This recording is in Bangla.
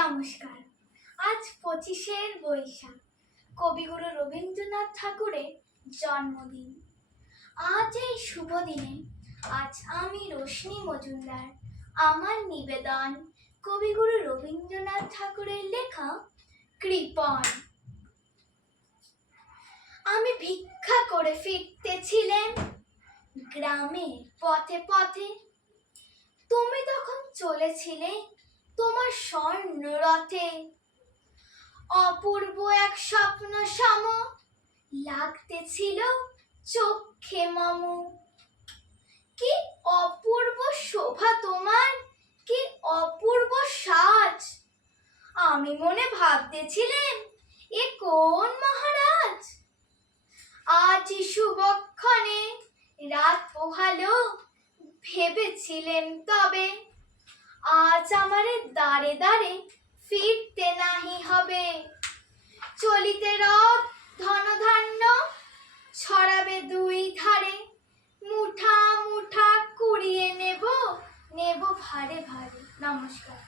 নমস্কার। আজ 25শে বৈশাখ, কবিগুরু রবীন্দ্রনাথ ঠাকুরের জন্মদিন। আজ এই শুভ দিনে আজ আমি রোশনি মজুমদার আমার নিবেদন কবিগুরু রবীন্দ্রনাথ ঠাকুরের লেখা কৃপণ। আমি ভিক্ষা করে ফিরতেছিলেন গ্রামের পথে পথে, তুমি তখন চলেছিলে তোমার স্বর্ণ রথে। অপূর্ব এক স্বপ্ন সম লাগতেছিল চোখে মম। কি অপূর্ব শোভা তোমার, কি অপূর্ব সাজ। আমি মনে ভাবতেছিলেন এ কোন মহারাজ। আজই শুভক্ষণে রাত পোহালো, ভেবেছিলেন তবে আজ আমারে দাঁড়ে দাঁড়ে ফিরতে নাহি হবে। চলিতে রথ ধনধান্য ছড়াবে দুই ধারে, মুঠা মুঠা কুড়িয়ে নেব নেব ভারে ভারে। নমস্কার।